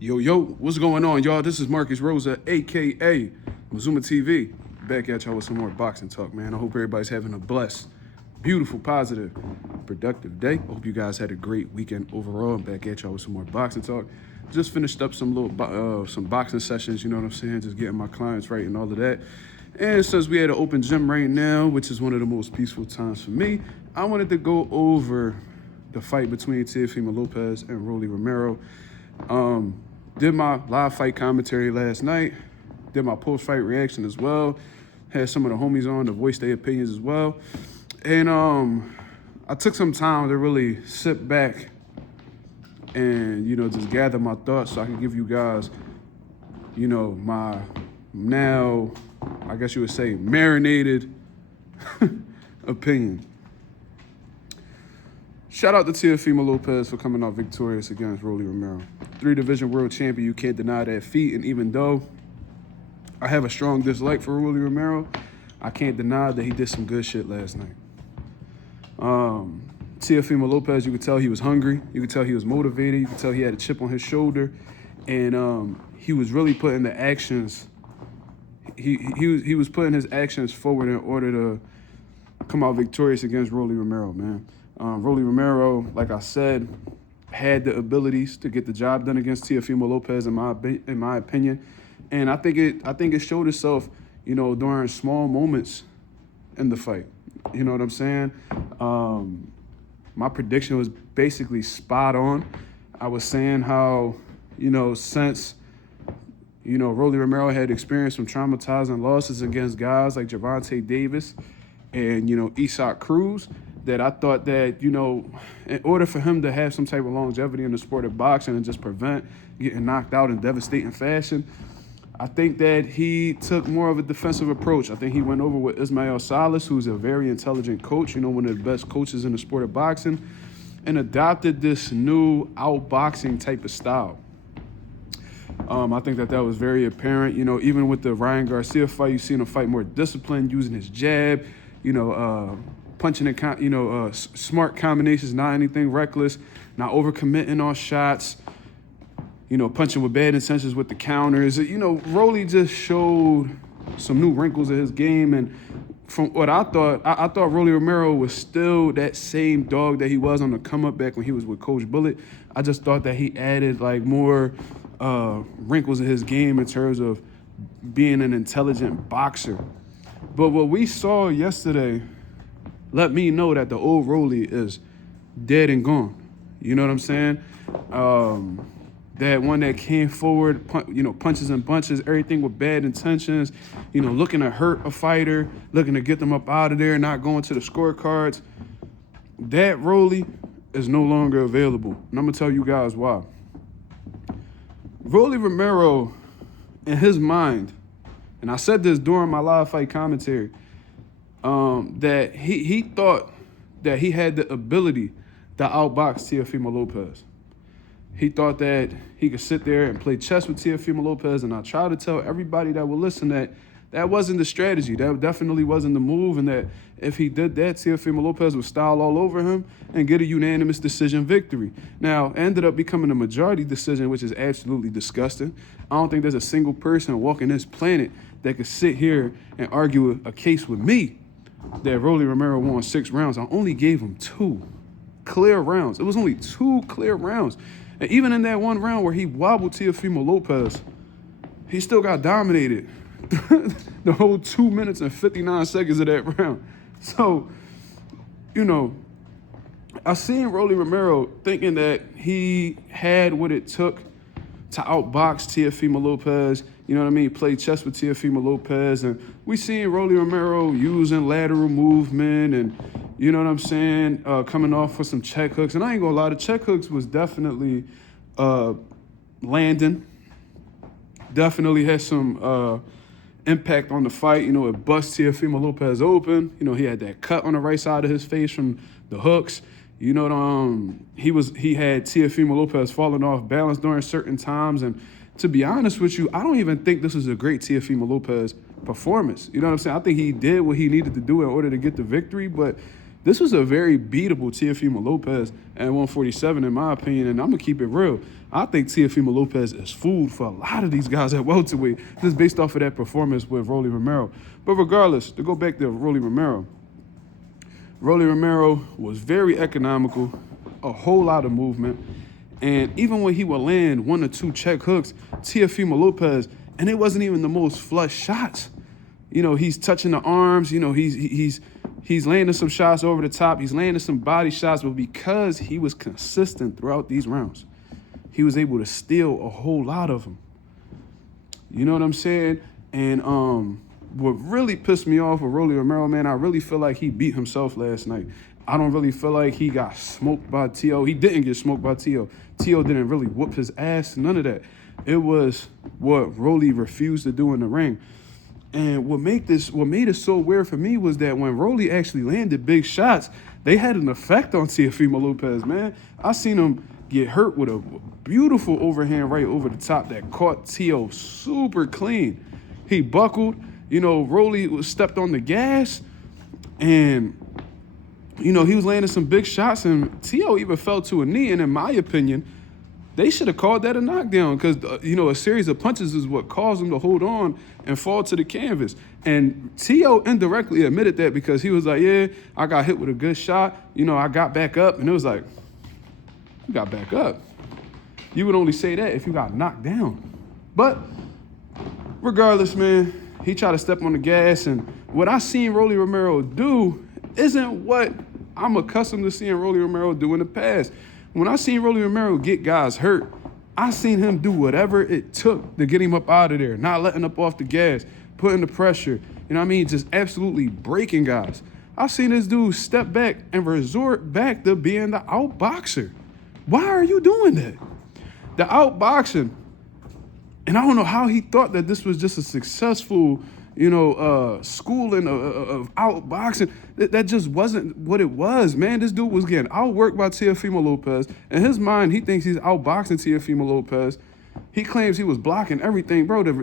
Yo, what's going on, y'all? This is Marcus Rosa, a.k.a. Mazuma TV. Back at y'all with some more boxing talk, man. I hope everybody's having a blessed, beautiful, positive, productive day. I hope you guys had a great weekend overall. I'm back at y'all with some more boxing talk. Just finished up some some boxing sessions, you know what I'm saying? Just getting my clients right and all of that. And since we had an open gym right now, which is one of the most peaceful times for me, I wanted to go over the fight between Teofimo Lopez and Rolly Romero. Did my live fight commentary last night, did my post-fight reaction as well, had some of the homies on to voice their opinions as well. And I took some time to really sit back and, just gather my thoughts so I can give you guys, my now, I guess you would say, marinated opinion. Shout out to Teofimo Lopez for coming out victorious against Rolly Romero. 3-division world champion, you can't deny that feat. And even though I have a strong dislike for Rolly Romero, I can't deny that he did some good shit last night. Teofimo Lopez, you could tell he was hungry. You could tell he was motivated. You could tell he had a chip on his shoulder. And he was really putting the actions, he was putting his actions forward in order to come out victorious against Rolly Romero, man. Rolly Romero, like I said, had the abilities to get the job done against Teofimo Lopez, in my opinion, and I think it showed itself, during small moments in the fight. You know what I'm saying? My prediction was basically spot on. I was saying how, since Rolly Romero had experienced some traumatizing losses against guys like Gervonta Davis and Isaac Cruz, that I thought that, in order for him to have some type of longevity in the sport of boxing and just prevent getting knocked out in devastating fashion, I think that he took more of a defensive approach. I think he went over with Ismael Salas, who's a very intelligent coach, one of the best coaches in the sport of boxing, and adopted this new outboxing type of style. I think that was very apparent. Even with the Ryan Garcia fight, you seen him fight more disciplined, using his jab, punching in, smart combinations, not anything reckless, not overcommitting on shots, punching with bad intentions with the counters. Rolly just showed some new wrinkles in his game. And from what I thought Rolly Romero was still that same dog that he was on the come up back when he was with Coach Bullitt. I just thought that he added more wrinkles in his game in terms of being an intelligent boxer. But what we saw yesterday let me know that the old Rolly is dead and gone. You know what I'm saying? That one that came forward, punches and bunches, everything with bad intentions, looking to hurt a fighter, looking to get them up out of there, not going to the scorecards. That Rolly is no longer available. And I'm going to tell you guys why. Rolly Romero, in his mind, and I said this during my live fight commentary, that he thought that he had the ability to outbox Teofimo Lopez. He thought that he could sit there and play chess with Teofimo Lopez, and I try to tell everybody that will listen that that wasn't the strategy. That definitely wasn't the move, and that if he did that, Teofimo Lopez would style all over him and get a unanimous decision victory. Now, it ended up becoming a majority decision, which is absolutely disgusting. I don't think there's a single person walking this planet that could sit here and argue a case with me that Rolly Romero won 6 rounds. I only gave him 2 clear rounds. It was only 2 clear rounds. And even in that one round where he wobbled Teofimo Lopez, he still got dominated the whole 2 minutes and 59 seconds of that round. So, I seen Rolly Romero thinking that he had what it took to outbox Teofimo Lopez, play chess with Teofimo Lopez. And we seen Rolly Romero using lateral movement and, coming off with some check hooks. And I ain't gonna lie, the check hooks was definitely landing. Definitely had some impact on the fight. It bust Teofimo Lopez open. He had that cut on the right side of his face from the hooks. He had Teofimo Lopez falling off balance during certain times. And to be honest with you, I don't even think this was a great Teofimo Lopez performance. You know what I'm saying? I think he did what he needed to do in order to get the victory, but This was a very beatable Teofimo Lopez at 147, in my opinion, and I'm going to keep it real. I think Teofimo Lopez is food for a lot of these guys at welterweight, just based off of that performance with Rolly Romero. But regardless, to go back to Rolly Romero was very economical, a whole lot of movement, and even when he would land 1 or 2 check hooks, Teofimo Lopez, and it wasn't even the most flush shots. You know, he's touching the arms, you know, he's landing some shots over the top, he's landing some body shots, but because he was consistent throughout these rounds, he was able to steal a whole lot of them. You know what I'm saying? And what really pissed me off with Rolly Romero, man, I really feel like he beat himself last night. I don't really feel like he got smoked by Teo. He didn't get smoked by Teo. Teo didn't really whoop his ass, none of that. It was what Rolly refused to do in the ring. And what made it so weird for me was that when Rolly actually landed big shots, they had an effect on Teofimo Lopez, man. I seen him get hurt with a beautiful overhand right over the top that caught Teo super clean. He buckled, you know, Rolly stepped on the gas, and, you know, he was landing some big shots, and Teo even fell to a knee, and in my opinion, they should have called that a knockdown because, you know, a series of punches is what caused him to hold on and fall to the canvas. And Teo indirectly admitted that because he was like, yeah, I got hit with a good shot. You know, I got back up. And it was like, you got back up. You would only say that if you got knocked down. But regardless, man, he tried to step on the gas. And what I seen Rolly Romero do isn't what I'm accustomed to seeing Rolly Romero do in the past. When I seen Rolly Romero get guys hurt, I seen him do whatever it took to get him up out of there, not letting up off the gas, putting the pressure, you know what I mean, just absolutely breaking guys. I seen this dude step back and resort back to being the outboxer. Why are you doing that? The outboxing, and I don't know how he thought that this was just a successful, you know, schooling of outboxing. That just wasn't what it was, man. This dude was getting outworked by Teofimo Lopez. In his mind, he thinks he's outboxing Teofimo Lopez. He claims he was blocking everything. Bro, the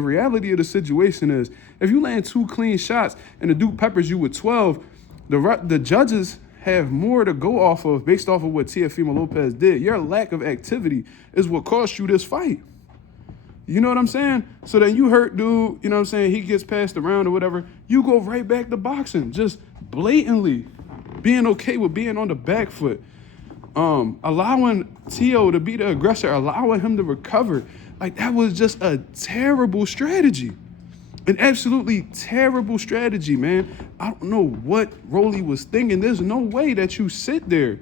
reality of the situation is, if you land 2 clean shots and the dude peppers you with 12, the judges have more to go off of based off of what Teofimo Lopez did. Your lack of activity is what cost you this fight. You know what I'm saying? So then you hurt dude, you know what I'm saying, he gets passed around or whatever, you go right back to boxing, just blatantly being okay with being on the back foot, allowing Teo to be the aggressor, allowing him to recover. Like, that was just a terrible strategy. An absolutely terrible strategy, man. I don't know what Rolly was thinking. There's no way that you sit there.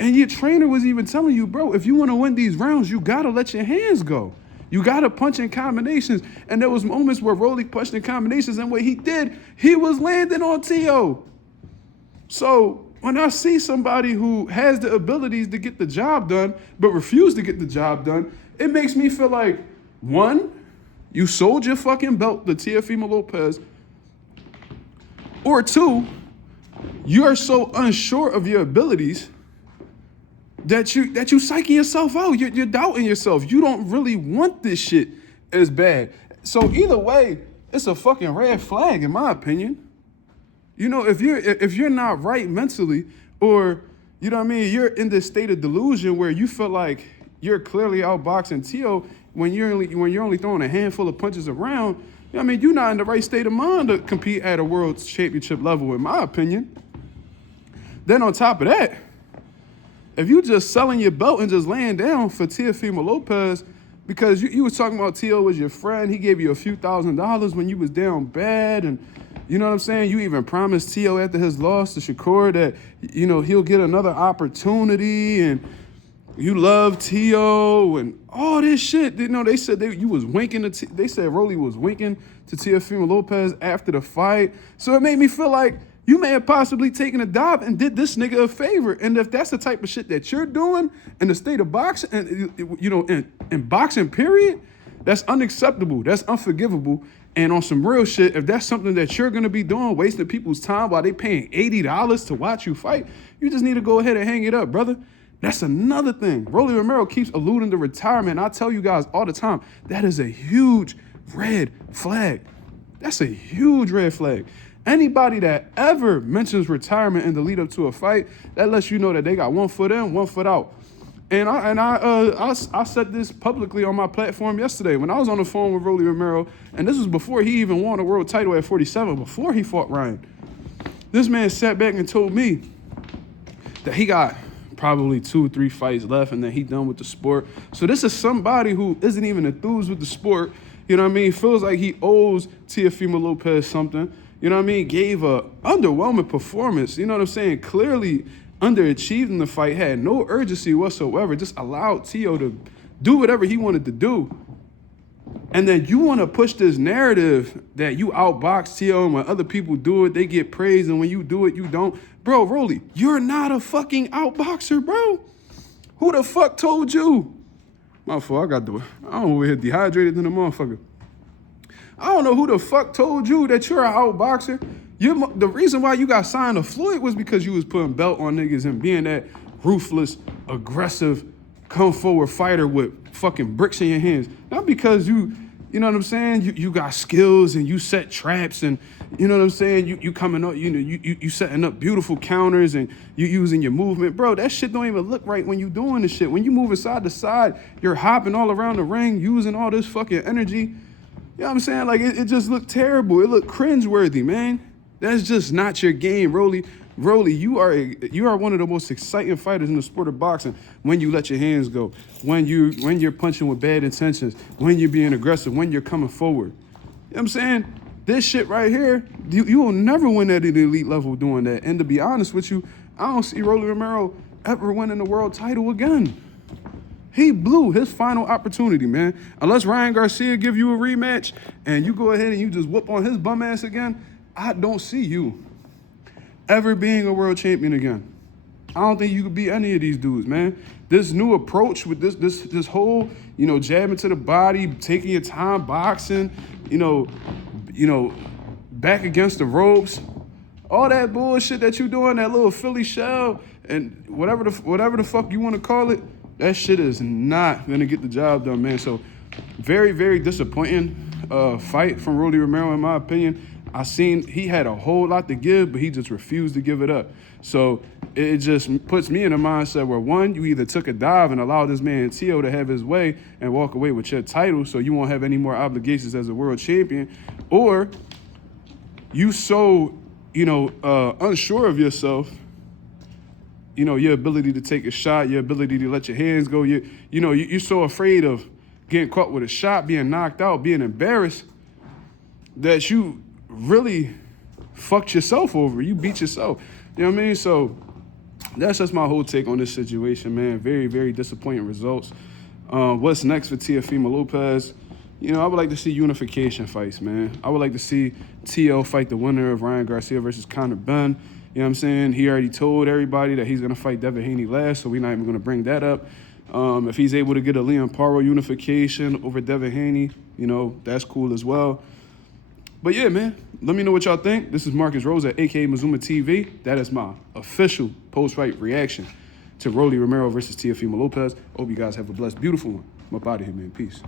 And your trainer was even telling you, bro, if you want to win these rounds, you got to let your hands go. You got to punch in combinations. And there was moments where Rolly punched in combinations, and what he did, he was landing on Teo. So when I see somebody who has the abilities to get the job done, but refuse to get the job done, it makes me feel like, one, you sold your fucking belt to Teofimo Lopez, or two, you are so unsure of your abilities that you psyching yourself out. You're doubting yourself. You don't really want this shit as bad. So either way, it's a fucking red flag in my opinion. You know, if you're not right mentally, or, you know what I mean, you're in this state of delusion where you feel like you're clearly outboxing Teo when you're only throwing a handful of punches around, you know what I mean, you're not in the right state of mind to compete at a world championship level, in my opinion. Then on top of that, if you just selling your belt and just laying down for Teofimo Lopez, because you was talking about Teo was your friend, he gave you a few $1,000s when you was down bad, and you know what I'm saying? You even promised Teo after his loss to Shakur that, you know, he'll get another opportunity, and you love Teo and all this shit. You know, they said you was winking they said Rolly was winking to Teofimo Lopez after the fight. So it made me feel like you may have possibly taken a dive and did this nigga a favor. And if that's the type of shit that you're doing in the state of boxing, and you know, in boxing period, that's unacceptable. That's unforgivable. And on some real shit, if that's something that you're gonna be doing, wasting people's time while they paying $80 to watch you fight, you just need to go ahead and hang it up, brother. That's another thing. Rolly Romero keeps alluding to retirement. I tell you guys all the time, that is a huge red flag. That's a huge red flag. Anybody that ever mentions retirement in the lead up to a fight, that lets you know that they got 1 foot in, 1 foot out. And I said this publicly on my platform yesterday when I was on the phone with Rolly Romero, and this was before he even won a world title at 47, before he fought Ryan. This man sat back and told me that he got probably 2 or 3 fights left and then he done with the sport. So this is somebody who isn't even enthused with the sport, you know what I mean? Feels like he owes Teofimo Lopez something, you know what I mean? Gave a underwhelming performance, you know what I'm saying? Clearly underachieved in the fight, had no urgency whatsoever, just allowed Teo to do whatever he wanted to do. And then you want to push this narrative that you outbox Teo, and when other people do it, they get praised, and when you do it, you don't. Bro, Rolly, you're not a fucking outboxer, bro. Who the fuck told you? My fault, I'm over here dehydrated than a motherfucker. I don't know who the fuck told you that you're an outboxer. The reason why you got signed to Floyd was because you was putting belt on niggas and being that ruthless, aggressive, come forward fighter with fucking bricks in your hands. Not because you know what I'm saying? You got skills and you set traps and you know what I'm saying? You coming up, you know, you setting up beautiful counters and you using your movement. Bro, that shit don't even look right when you doing this shit. When you moving side to side, you're hopping all around the ring, using all this fucking energy. You know what I'm saying? Like, it just looked terrible. It looked cringeworthy, man. That's just not your game, Rolly. Rolly, you are one of the most exciting fighters in the sport of boxing when you let your hands go, when you're punching with bad intentions, when you're being aggressive, when you're coming forward. You know what I'm saying? This shit right here, you will never win at an elite level doing that. And to be honest with you, I don't see Rolly Romero ever winning the world title again. He blew his final opportunity, man. Unless Ryan Garcia give you a rematch and you go ahead and you just whoop on his bum ass again, I don't see you ever being a world champion again. I don't think you could beat any of these dudes, man. This new approach with this whole, you know, jabbing to the body, taking your time, boxing, you know, back against the ropes, all that bullshit that you doing, that little Philly shell and whatever the fuck you want to call it, that shit is not gonna get the job done, man. So very, very disappointing fight from Rolly Romero, in my opinion. I seen he had a whole lot to give, but he just refused to give it up. So it just puts me in a mindset where, one, you either took a dive and allowed this man Teo to have his way and walk away with your title so you won't have any more obligations as a world champion, or you so, you know, unsure of yourself, you know, your ability to take a shot, your ability to let your hands go, you're so afraid of getting caught with a shot, being knocked out, being embarrassed, that you really fucked yourself over. You beat yourself. You know what I mean? So that's just my whole take on this situation, man. Very, very disappointing results. What's next for Teofimo Lopez? You know, I would like to see unification fights, man. I would like to see Teo fight the winner of Ryan Garcia versus Conor Benn. You know what I'm saying? He already told everybody that he's going to fight Devin Haney last, so we're not even going to bring that up. If he's able to get a Leon Paro unification over Devin Haney, you know, that's cool as well. But yeah, man, let me know what y'all think. This is Marcus Rosa, a.k.a. Mazuma TV. That is my official post-fight reaction to Rolly Romero versus Teofimo Lopez. Hope you guys have a blessed, beautiful one. I'm up out of here, man. Peace.